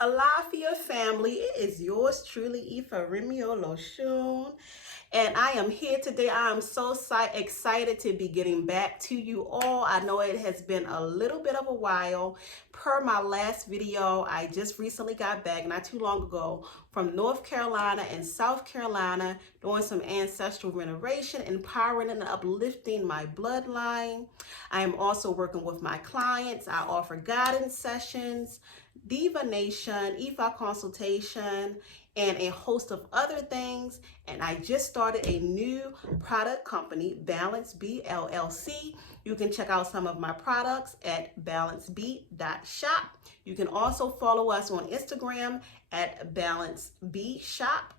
Alafia family, it is yours truly, Ifaremi Olosun, and I am here today. I am so excited to be getting back to you all. I know it has been a little bit of a while. Per my last video, I just recently got back not too long ago from North Carolina and South Carolina, doing some ancestral renovation, empowering and uplifting my bloodline. I am also working with my clients. I offer guidance sessions, divination, Ifa consultation, and a host of other things. And I just started a new product company, Balance B LLC. You can check out some of my products at balanceb.shop. You can also follow us on Instagram at balancebshop.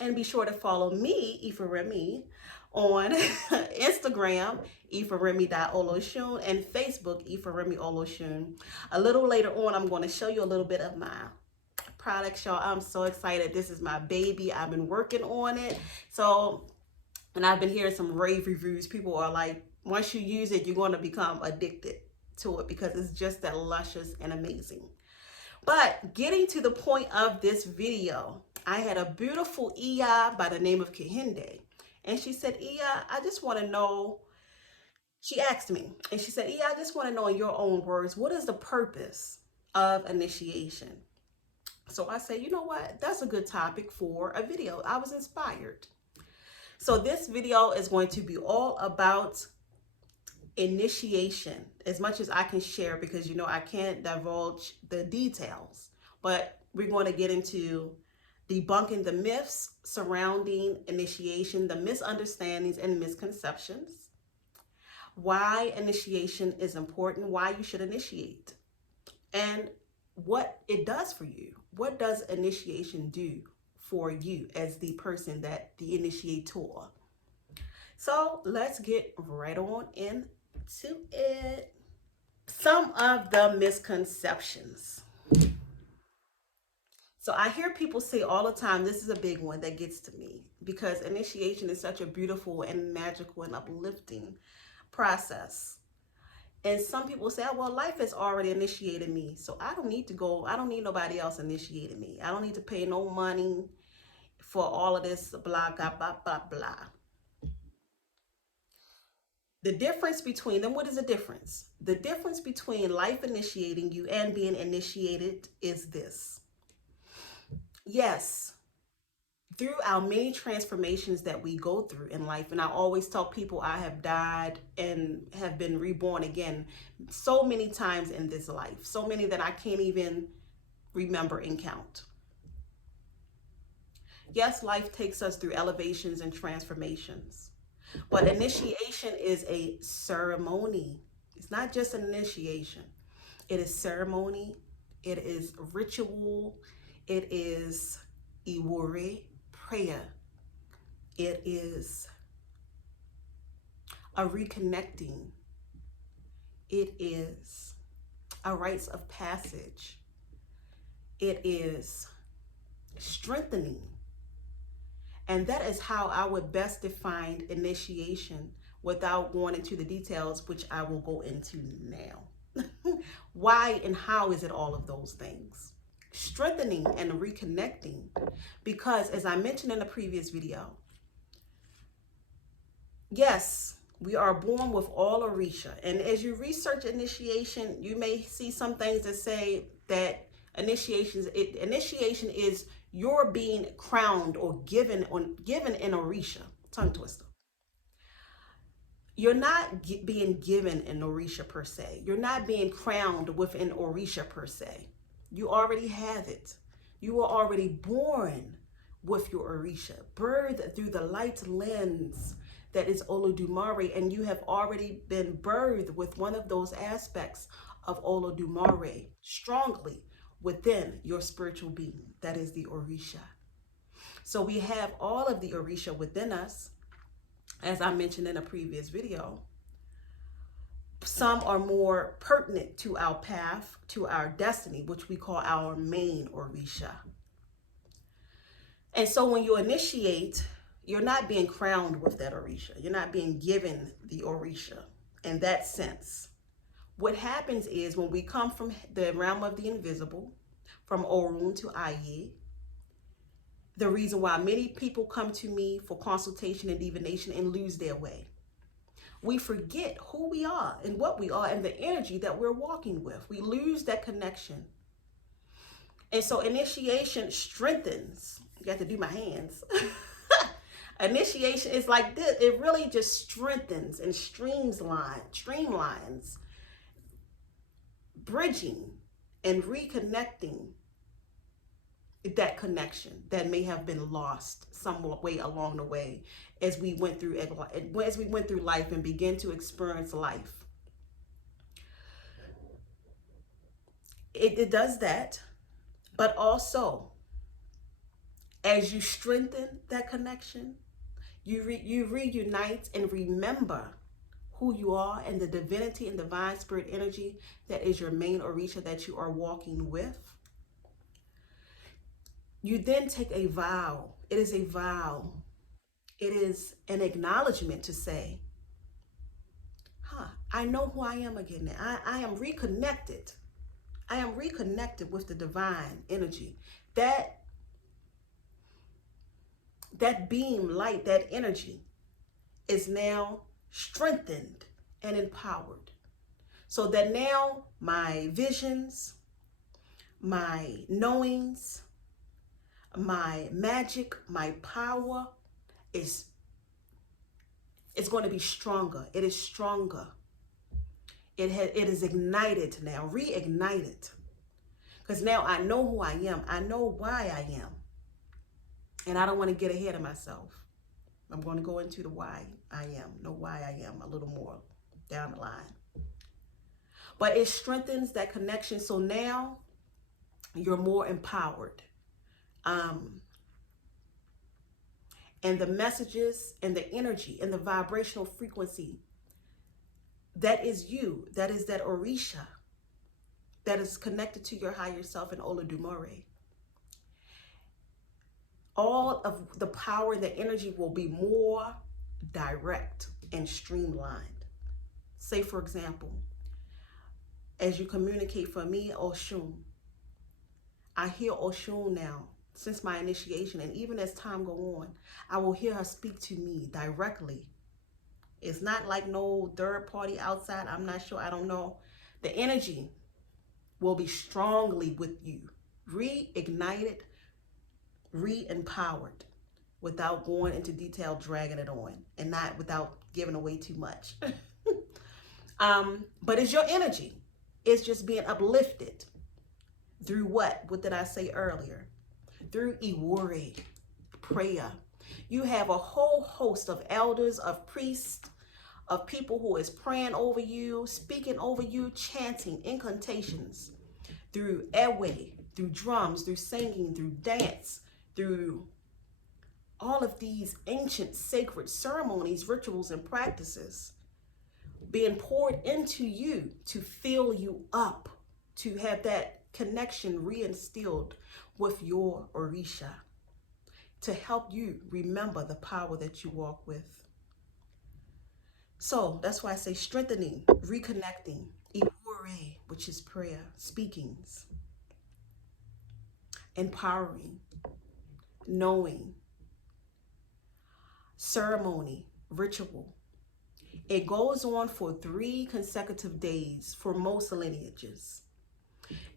And be sure to follow me, Ifaremi, on Instagram, Ifaremi.Olosun, and Facebook, Ifaremi Olosun. A little later on, I'm going to show you a little bit of my products, y'all. I'm so excited. This is my baby. I've been working on it. And I've been hearing some rave reviews. People are like, once you use it, you're going to become addicted to it because it's just that luscious and amazing. But getting to the point of this video, I had a beautiful Iya by the name of Kehinde. And she said, Iya, I just want to know, she asked me, and she said, Iya, I just want to know in your own words, what is the purpose of initiation? So I said, you know what? That's a good topic for a video. I was inspired. So this video is going to be all about initiation, as much as I can share, because I can't divulge the details, but we're going to get into debunking the myths surrounding initiation, the misunderstandings and misconceptions, why initiation is important, why you should initiate, and what it does for you. What does initiation do for you as the person, that the initiator? So let's get right on into it. Some of the misconceptions. So I hear people say all the time, this is a big one that gets to me, because initiation is such a beautiful and magical and uplifting process. And some people say, oh, well, life has already initiated me, so I don't need to go. I don't need nobody else initiating me. I don't need to pay no money for all of this, blah, blah, blah, blah, blah. The difference between them, what is the difference? The difference between life initiating you and being initiated is this. Yes, through our many transformations that we go through in life, and I always tell people I have died and have been reborn again so many times in this life, so many that I can't even remember and count. Yes, life takes us through elevations and transformations, but initiation is a ceremony. It's not just an initiation. It is ceremony, it is ritual, it is iwure, prayer. It is a reconnecting. It is a rites of passage. It is strengthening. And that is how I would best define initiation without going into the details, which I will go into now. Why and how is it all of those things? Strengthening and reconnecting, because as I mentioned in the previous video, yes, we are born with all Orisha, and as you research initiation, you may see some things that say that initiation is your being crowned or given an Orisha. Tongue twister. You're not being given an Orisha per se. You're not being crowned with an Orisha per se. You already have it. You were already born with your Orisha, birthed through the light lens that is Olodumare, and you have already been birthed with one of those aspects of Olodumare strongly within your spiritual being, that is the Orisha. So we have all of the Orisha within us, as I mentioned in a previous video. Some are more pertinent to our path, to our destiny, which we call our main Orisha. And so when you initiate, you're not being crowned with that Orisha. You're not being given the Orisha in that sense. What happens is when we come from the realm of the invisible, from Orun to Aye. The reason why many people come to me for consultation and divination and lose their way. We forget who we are and what we are and the energy that we're walking with. We lose that connection. And so initiation strengthens. You got to do my hands. Initiation is like this. It really just strengthens and streamlines, bridging and reconnecting that connection that may have been lost some way along the way as we went through life and began to experience life. It does that, but also as you strengthen that connection, you reunite and remember who you are and the divinity and divine spirit energy that is your main Orisha that you are walking with. You then take a vow. It is a vow. It is an acknowledgement to say, I know who I am again. I am reconnected. I am reconnected with the divine energy. That beam, light, that energy is now strengthened and empowered. So that now my visions, my knowings, my magic, my power is going to be stronger. It is stronger. It is ignited now, reignited. Because now I know who I am. I know why I am. And I don't want to get ahead of myself. I'm going to go into the why I am, know why I am a little more down the line. But it strengthens that connection. So now you're more empowered. And the messages and the energy and the vibrational frequency, that is you, that is that Orisha, that is connected to your higher self in Olodumare. All of the power, the energy will be more direct and streamlined. Say, for example, as you communicate for me, Oshun, I hear Oshun now since my initiation, and even as time go on, I will hear her speak to me directly. It's not like no third party outside. I'm not sure. I don't know. The energy will be strongly with you, reignited, re-empowered, without going into detail, dragging it on, and not without giving away too much. But it's your energy. It's just being uplifted through what? What did I say earlier? Through Iwori, prayer. You have a whole host of elders, of priests, of people who is praying over you, speaking over you, chanting incantations through airway, through drums, through singing, through dance, through all of these ancient sacred ceremonies, rituals, and practices being poured into you to fill you up, to have that connection reinstilled with your Orisha, to help you remember the power that you walk with. So that's why I say strengthening, reconnecting, Iwore, which is prayer, speakings, empowering, knowing, ceremony, ritual. It goes on for 3 consecutive days for most lineages.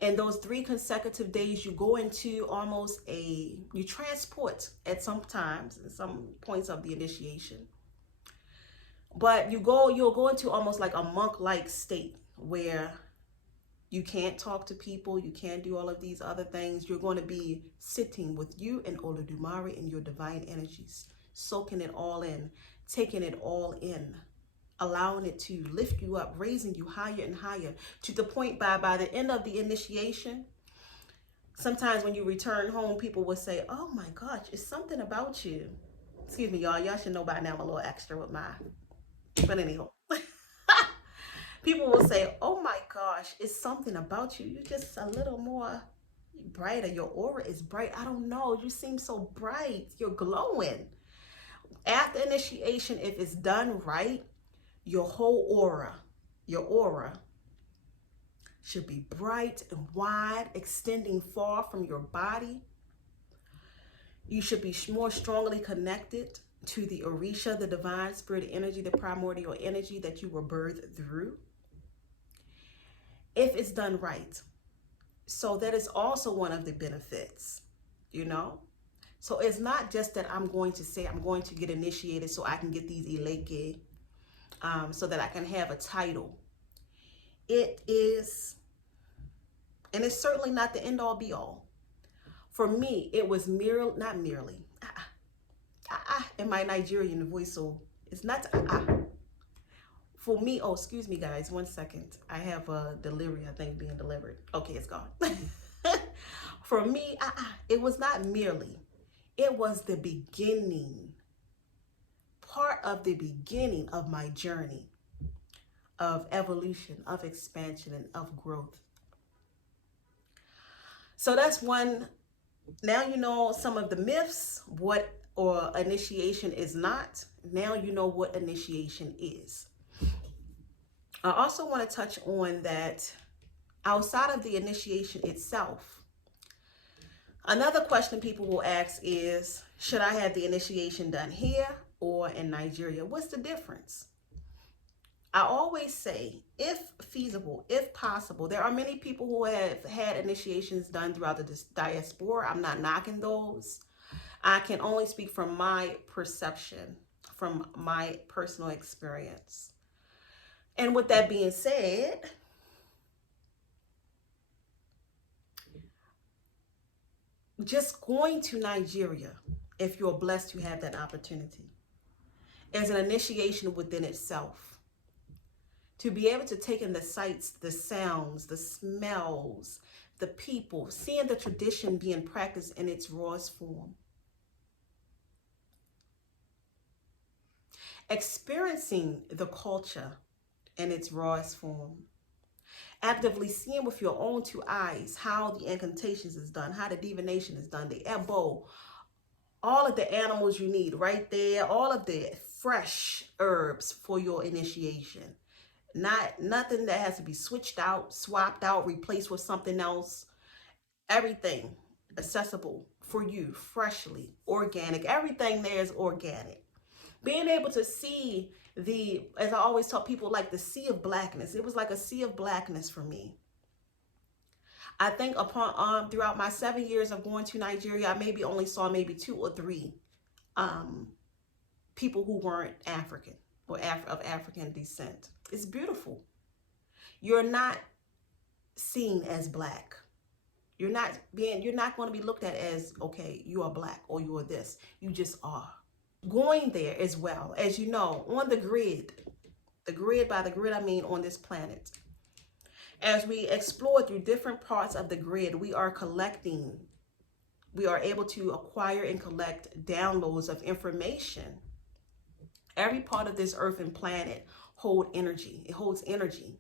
And those 3 consecutive days, you go into almost you transport at some times, at some points of the initiation. But you'll go into almost like a monk-like state where you can't talk to people, you can't do all of these other things. You're going to be sitting with you and Olodumare and your divine energies, soaking it all in, taking it all in, allowing it to lift you up, raising you higher and higher, to the point by the end of the initiation, sometimes when you return home, people will say, oh my gosh, it's something about you. Excuse me, y'all. Y'all should know by now I'm a little extra with my, but anyhow. People will say, oh my gosh, it's something about you. You're just a little more brighter. Your aura is bright. I don't know. You seem so bright. You're glowing. After initiation, if it's done right, your whole aura, should be bright and wide, extending far from your body. You should be more strongly connected to the Orisha, the divine spirit energy, the primordial energy that you were birthed through, if it's done right. So that is also one of the benefits, you know? So it's not just that I'm going to say I'm going to get initiated so I can get these ileke, so that I can have a title. It is, and it's certainly not the end all be all. For me, it was not merely, in my Nigerian voice, so it's not, for me, oh, excuse me, guys, 1 second. I have a delivery, I think, being delivered. Okay, it's gone. For me, it was not merely, it was the beginning, part of the beginning of my journey of evolution, of expansion, and of growth. So that's one. Now you know some of the myths, what or initiation is not. Now you know what initiation is. I also want to touch on that outside of the initiation itself. Another question people will ask is, should I have the initiation done here or in Nigeria? What's the difference? I always say, if feasible, if possible, there are many people who have had initiations done throughout the diaspora. I'm not knocking those. I can only speak from my perception, from my personal experience. And with that being said, just going to Nigeria, if you're blessed to have that opportunity, is an initiation within itself. To be able to take in the sights, the sounds, the smells, the people, seeing the tradition being practiced in its rawest form. Experiencing the culture in its rawest form. Actively seeing with your own two eyes how the incantations is done, how the divination is done, the ebo, all of the animals you need right there, all of the fresh herbs for your initiation. Nothing that has to be switched out, swapped out, replaced with something else. Everything accessible for you, freshly, organic. Everything there is organic. Being able to see the, as I always tell people, like the sea of blackness. It was like a sea of blackness for me. I think upon throughout my 7 years of going to Nigeria, I maybe only saw maybe 2 or 3 people who weren't African or of African descent. It's beautiful. You're not seen as black. You're not going to be looked at as, okay, you are black or you are this. You just are. Going there as well, as you know, on the grid, by the grid I mean on this planet. As we explore through different parts of the grid, we are able to acquire and collect downloads of information. Every part of this earth and planet hold energy. It holds energy,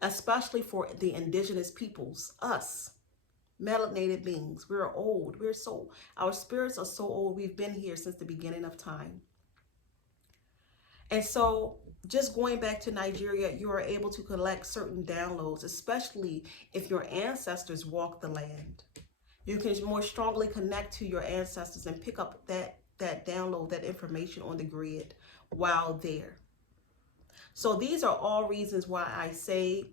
especially for the indigenous peoples, us, melanated beings. We're old. Our spirits are so old. We've been here since the beginning of time. And so just going back to Nigeria, you are able to collect certain downloads, especially if your ancestors walk the land. You can more strongly connect to your ancestors and pick up that download, that information on the grid while there. So these are all reasons why I say,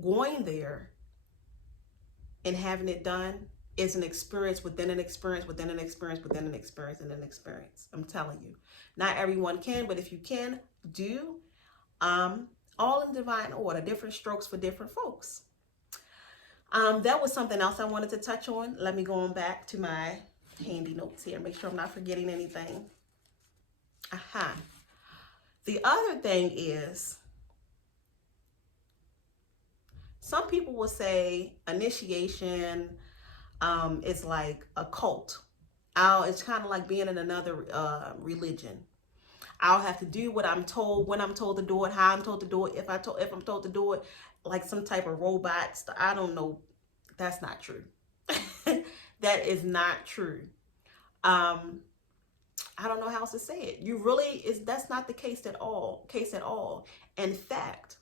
going there and having it done is an experience within an experience, within an experience, within an experience, and an experience. I'm telling you, not everyone can, but if you can, do. All in divine order, different strokes for different folks. That was something else I wanted to touch on. Let me go on back to my handy notes here, make sure I'm not forgetting anything. The other thing is, some people will say initiation is like a cult. It's kind of like being in another religion. I'll have to do what I'm told, when I'm told to do it, how I'm told to do it, if I'm told to do it, like some type of robot. I don't know. That's not true. That is not true. I don't know how else to say it. You really is that's not the case at all. In fact,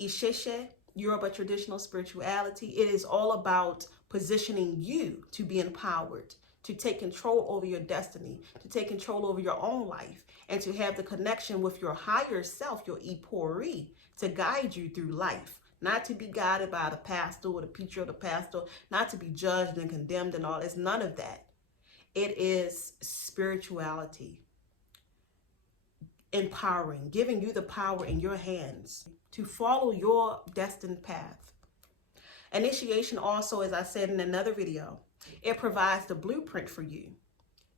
Isheshe, Yoruba traditional spirituality, it is all about positioning you to be empowered, to take control over your destiny, to take control over your own life, and to have the connection with your higher self, your Ipori, to guide you through life. Not to be guided by the pastor or the preacher or the pastor, not to be judged and condemned and all. It's none of that. It is spirituality, empowering, giving you the power in your hands to follow your destined path. Initiation also, as I said in another video, it provides the blueprint for you.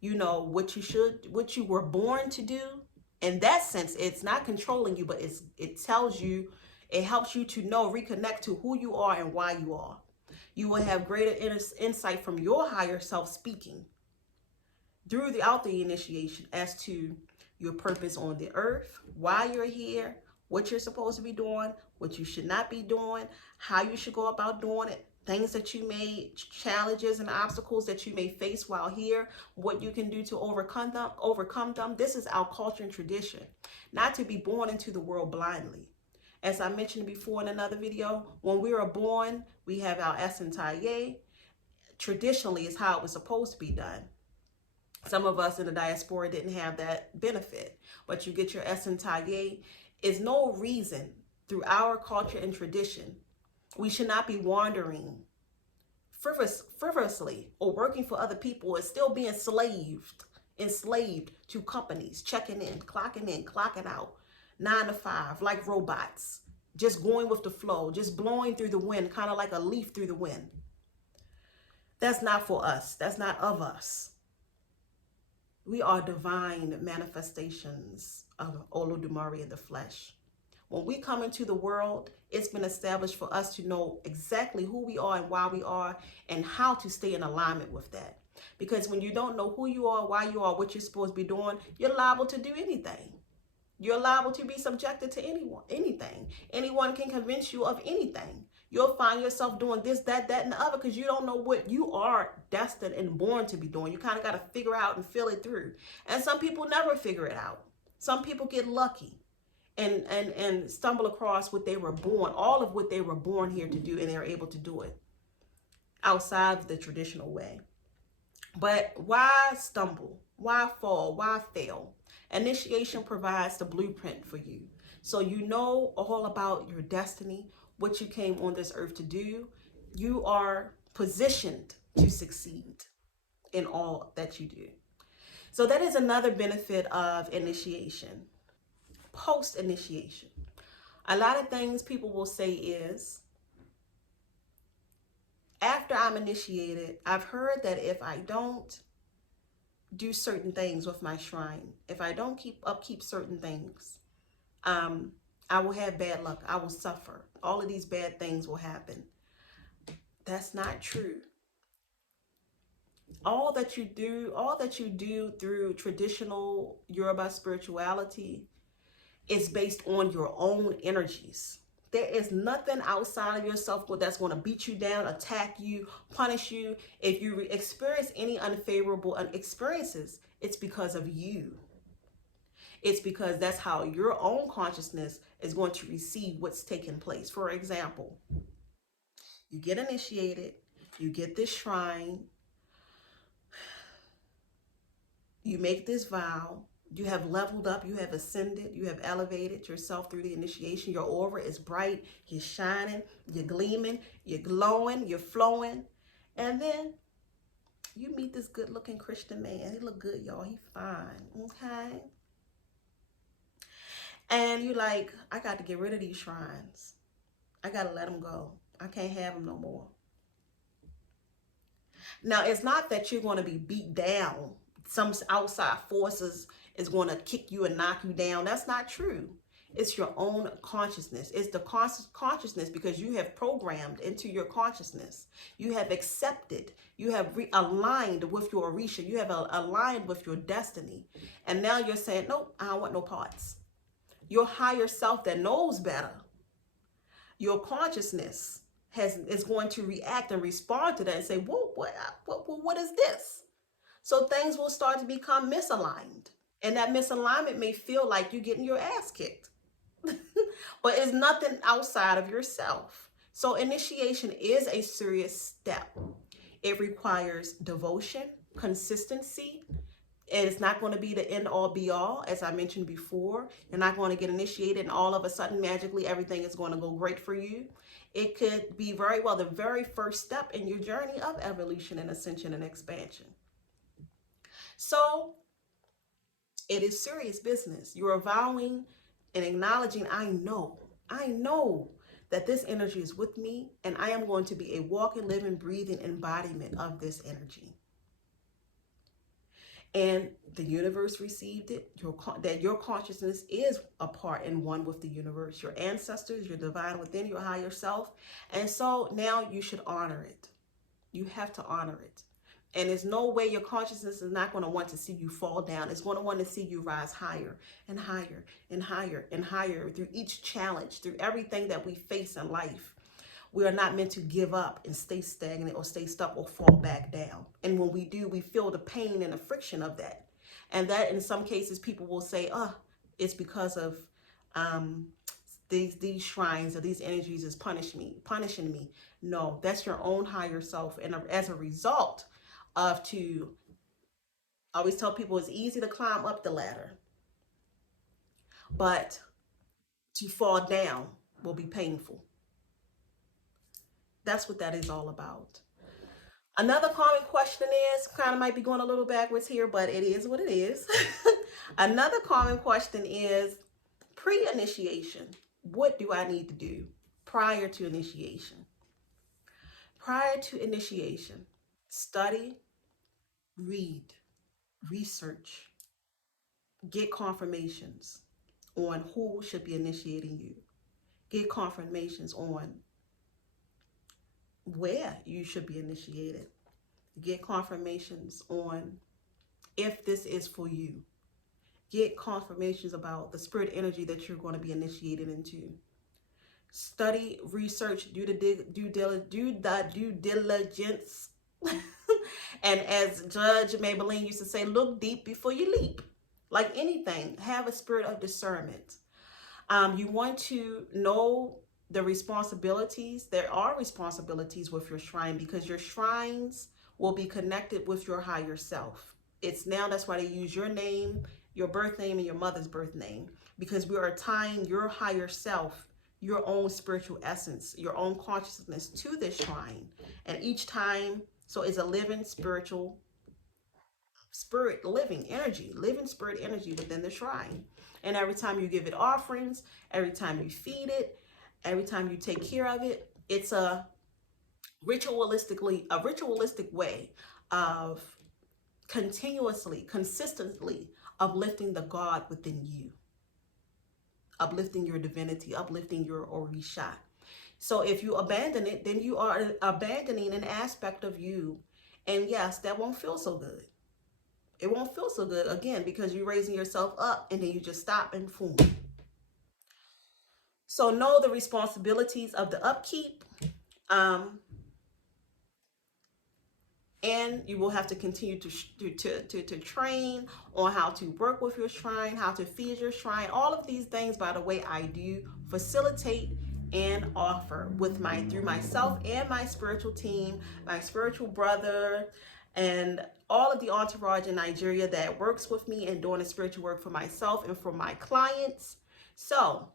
You know what you were born to do. In that sense, it's not controlling you, but it tells you, it helps you to know, reconnect to who you are and why you are. You will have greater insight from your higher self speaking throughout the initiation as to your purpose on the earth, why you're here, what you're supposed to be doing, what you should not be doing, how you should go about doing it, things that you may, challenges and obstacles that you may face while here, what you can do to overcome them. This is our culture and tradition, not to be born into the world blindly. As I mentioned before in another video, when we are born, we have our essence. Traditionally is how it was supposed to be done. Some of us in the diaspora didn't have that benefit, but you get your essence. Is no reason through our culture and tradition we should not be wandering frivolously or working for other people and still being enslaved to companies, checking in, clocking out, 9 to 5, like robots, just going with the flow, just blowing through the wind, kind of like a leaf through the wind. That's not for us. That's not of us. We are divine manifestations of Olodumare in the flesh. When we come into the world, it's been established for us to know exactly who we are and why we are and how to stay in alignment with that. Because when you don't know who you are, why you are, what you're supposed to be doing, you're liable to do anything. You're liable to be subjected to anything. Anyone can convince you of anything. You'll find yourself doing this, that, and the other because you don't know what you are destined and born to be doing. You kind of got to figure out and feel it through. And some people never figure it out. Some people get lucky and stumble across what they were born, all of what they were born here to do, and they're able to do it outside of the traditional way. But why stumble? Why fall? Why fail? Initiation provides the blueprint for you. So you know all about your destiny, what you came on this earth to do. You are positioned to succeed in all that you do. So that is another benefit of initiation. Post-initiation. A lot of things people will say is, after I'm initiated, I've heard that if I don't do certain things with my shrine, if I don't keep certain things, I will have bad luck. I will suffer. All of these bad things will happen. That's not true. All that you do through traditional Yoruba spirituality is based on your own energies. There is nothing outside of yourself that's going to beat you down, attack you, punish you. If you experience any unfavorable experiences, it's because of you. It's because that's how your own consciousness is going to receive what's taking place. For example, you get initiated, you get this shrine, you make this vow, you have leveled up, you have ascended, you have elevated yourself through the initiation. Your aura is bright, you're shining, you're gleaming, you're glowing, you're flowing. And then you meet this good looking Christian man. He look good, y'all. He fine, okay? And you're like, I got to get rid of these shrines. I got to let them go. I can't have them no more. Now, it's not that you're going to be beat down. Some outside forces is going to kick you and knock you down. That's not true. It's your own consciousness. It's the consciousness because you have programmed into your consciousness. You have accepted. You have aligned with your Orisha. You have aligned with your destiny. And now you're saying, nope, I don't want no parts. Your higher self that knows better, your consciousness is going to react and respond to that and say, whoa, what is this? So things will start to become misaligned. And that misalignment may feel like you're getting your ass kicked. But it's nothing outside of yourself. So initiation is a serious step. It requires devotion, consistency. It's not going to be the end all be all, as I mentioned before. You're not going to get initiated and all of a sudden magically everything is going to go great for you. It could be very well the very first step in your journey of evolution and ascension and expansion. So it is serious business. You're avowing and acknowledging, I know that this energy is with me, and I am going to be a walking, living, breathing embodiment of this energy. And the universe received it, that your consciousness is a part and one with the universe, your ancestors, your divine within, your higher self. And so now you should honor it. You have to honor it. And there's no way your consciousness is not going to want to see you fall down. It's going to want to see you rise higher and higher and higher and higher through each challenge, through everything that we face in life. We are not meant to give up and stay stagnant or stay stuck or fall back down. And when we do, we feel the pain and the friction of that. And that in some cases, people will say, oh, it's because of um, these shrines or these energies is punishing me. No, that's your own higher self. And as a result of to I always tell people it's easy to climb up the ladder, but to fall down will be painful. That's what that is all about. Another common question is, kind of might be going a little backwards here, but it is what it is. Another common question is pre-initiation. What do I need to do prior to initiation? Prior to initiation, study, read, research, get confirmations on who should be initiating you. Get confirmations on where you should be initiated. Get confirmations on if this is for you. Get confirmations about the spirit energy that you're going to be initiated into. Study, research, do the due diligence. And as Judge Maybelline used to say, look deep before you leap. Like anything, have a spirit of discernment. You want to know the responsibilities. There are responsibilities with your shrine because your shrines will be connected with your higher self. It's now that's why they use your name, your birth name, and your mother's birth name, because we are tying your higher self, your own spiritual essence, your own consciousness to this shrine. And each time, so it's a living spiritual spirit, living spirit energy within the shrine. And every time you give it offerings, every time you feed it, every time you take care of it, it's a ritualistic way of consistently uplifting the God within you, uplifting your divinity, uplifting your Orisha. So if you abandon it, then you are abandoning an aspect of you. And yes, that won't feel so good. It won't feel so good again because you're raising yourself up and then you just stop and boom. So know the responsibilities of the upkeep. And you will have to continue to train on how to work with your shrine, how to feed your shrine. All of these things, by the way, I do facilitate and offer with through myself and my spiritual team, my spiritual brother, and all of the entourage in Nigeria that works with me and doing the spiritual work for myself and for my clients. So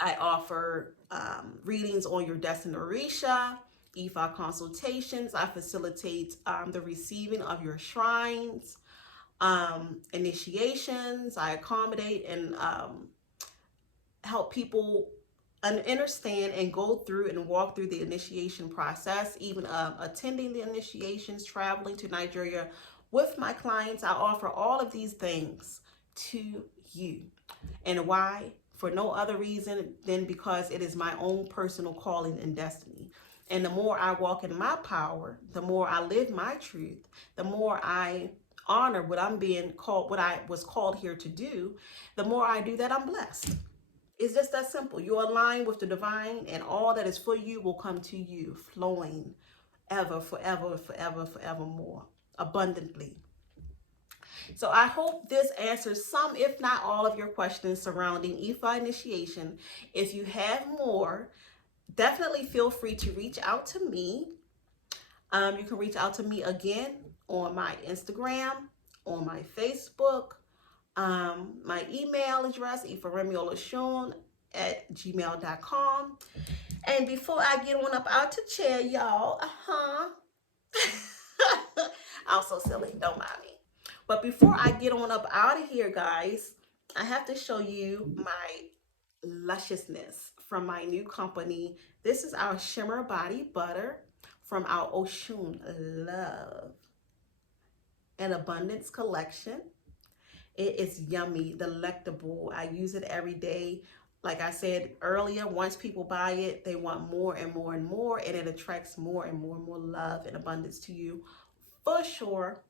I offer readings on your Destiny Orisha, Ifa consultations. I facilitate the receiving of your shrines, initiations. I accommodate and help people understand and go through and walk through the initiation process, even attending the initiations, traveling to Nigeria with my clients. I offer all of these things to you. And why? For no other reason than because it is my own personal calling and destiny. And the more I walk in my power, the more I live my truth, the more I honor what I'm being called, what I was called here to do, the more I do that, I'm blessed. It's just that simple. You align with the divine, and all that is for you will come to you, flowing ever, forever, forever, forevermore. abundantly. So I hope this answers some, if not all, of your questions surrounding Ifa initiation. If you have more, definitely feel free to reach out to me. You can reach out to me again on my Instagram, on my Facebook, my email address, Ifaremi Olosun at gmail.com. And before I get on up out to chair, y'all, I'm so silly, don't mind me. But before I get on up out of here, guys, I have to show you my lusciousness from my new company. This is our Shimmer Body Butter from our Oshun Love and Abundance collection. It is yummy, delectable. I use it every day. Like I said earlier, once people buy it, they want more and more and more, and it attracts more and more and more love and abundance to you for sure.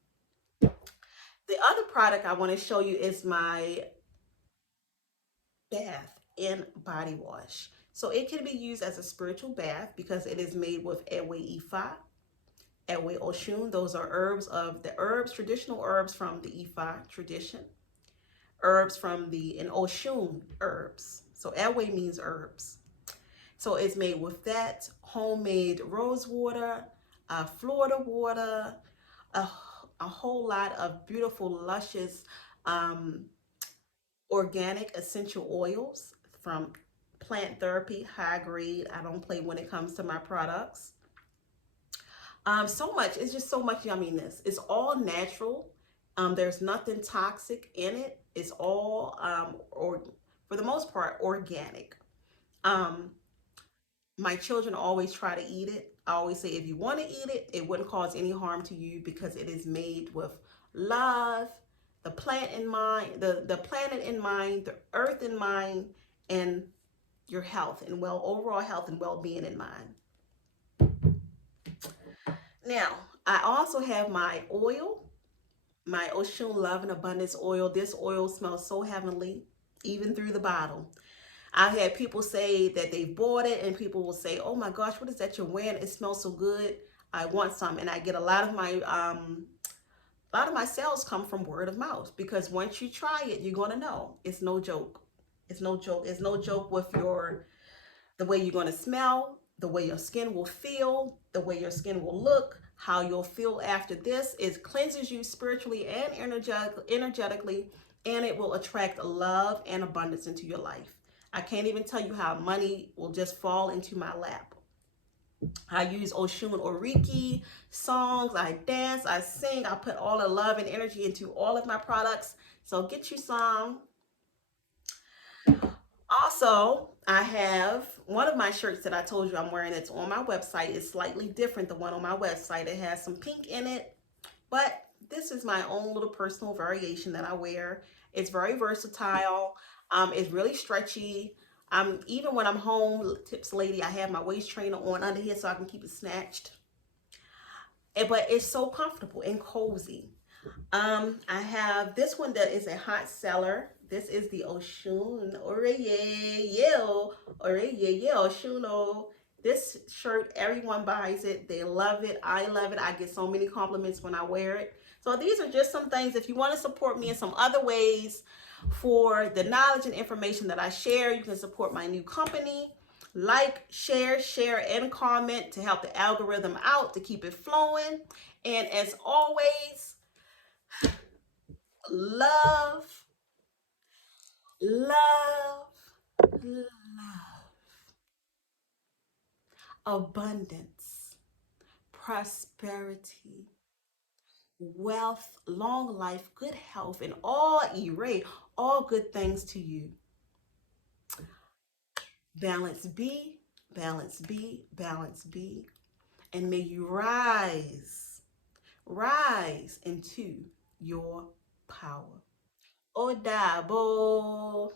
The other product I want to show you is my bath and body wash. So it can be used as a spiritual bath because it is made with Ewe Ifa, Ewe Oshun. Those are traditional herbs from the Ifa tradition. Herbs from in Oshun herbs. So Ewe means herbs. So it's made with that, homemade rose water, Florida water, a, a whole lot of beautiful, luscious, organic essential oils from plant therapy, high grade. I don't play when it comes to my products. So much. It's just so much yumminess. It's all natural. There's nothing toxic in it. It's all, or for the most part, organic. Um, my children always try to eat it. I always say, if you want to eat it, it wouldn't cause any harm to you because it is made with love, the plant in mind, the planet in mind, the earth in mind, and your health and overall health and well-being in mind. Now, I also have my oil, my Ocean Love and Abundance oil. This oil smells so heavenly, even through the bottle. I've had people say that they've bought it, and people will say, "Oh my gosh, what is that you're wearing? It smells so good. I want some." And I get a lot of my sales come from word of mouth because once you try it, you're gonna know. It's no joke. It's no joke. It's no joke with the way you're gonna smell, the way your skin will feel, the way your skin will look, how you'll feel after this. It cleanses you spiritually and energetically, and it will attract love and abundance into your life. I can't even tell you how money will just fall into my lap. I use Oshun Oriki songs. I dance, I sing, I put all the love and energy into all of my products. So get you some. Also, I have one of my shirts that I told you I'm wearing that's on my website is slightly different. The one on my website, it has some pink in it, but this is my own little personal variation that I wear. It's very versatile. It's really stretchy. Even when I'm home, tips lady, I have my waist trainer on under here so I can keep it snatched. But it's so comfortable and cozy. I have this one that is a hot seller. This is the Oshun Oreye Oshuno. This shirt, everyone buys it. They love it. I love it. I get so many compliments when I wear it. So these are just some things. If you want to support me in some other ways for the knowledge and information that I share, you can support my new company. Like, share, and comment to help the algorithm out, to keep it flowing. And as always, love, love, love, abundance, prosperity, wealth, long life, good health, and all good things to you. Balance be, balance be, balance be, and may you rise into your power. O dabo.